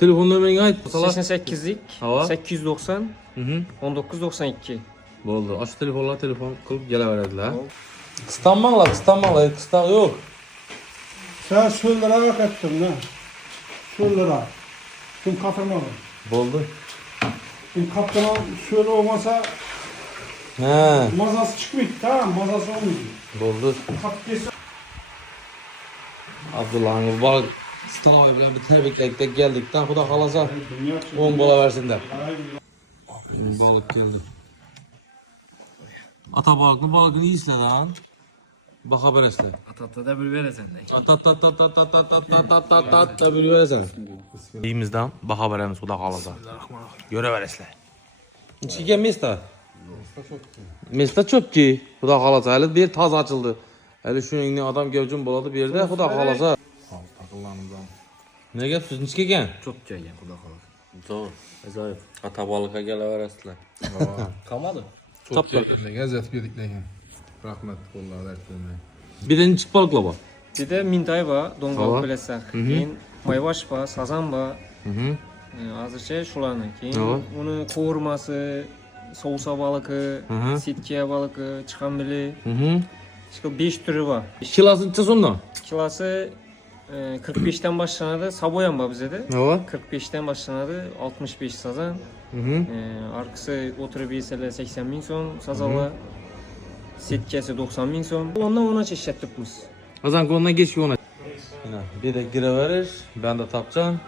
Telefon numarayı ait. 88'lik Hava? 890 Hı hı. 1992. Oldu. Aç telefonla telefon kılıp geleverdiler. Kıstanmakla kıstak yok. Sen şuralara bak ettim ne? Şuralara. Şimdi katırmadım. Oldu. Şimdi katırma şöyle olmasa He. mazası çıkmıyor, tamam mazası olmuyor. Oldu. Katkesi. Abdullah'ın bak Stanavay bilen bir tebriklikte geldikten Huda kalasa Dünya çözüm. 10 bola versinler. Hayır. Balık geldi. Ata balıkını iyi işle lan. Bak haber esle. Atatta da bir veresen de. At da bir veresen. İyimizden bak haberimiz Huda kalasa. Göre ver esle. İçkigen Mesta. Mesta çöp ki. Huda kalasa. Hele bir taz açıldı. Hele şu yenge adam gevcum boladı bir yerde Huda kalasa. Ne yapıyorsun içkigen? Çok gelgen kuda kalır. Doğru. Acayip. Ata balıka gelever esle. Kalmadı. Çok keyifli. Gezet birlikte. Rahmet kollar dertlerine. Birinci balıkla bak. Bir de mintay var, Hava. dongalık bilesek. Keyin mayvaş var, sazan var. Hı. Hozircha shularni. Hava. Keyin uni qovurmasi, sousa balığı, Hı. sitkiya balığı, chiqambili. Hı. İşte 5 türü var. Kilasını sonda. Kilosu 45'ten başlanады. Saboyan var bizde. Hava. 45'ten başlanады. 65 sazan. Hı. Arkası oturup yeseler 80 bin son sazalar. Setkesi 90 bin son. Ondan ona çeşit yaptık biz. O zaman ondan geç ona. Yine bir de gire verir. Ben de tapacağım.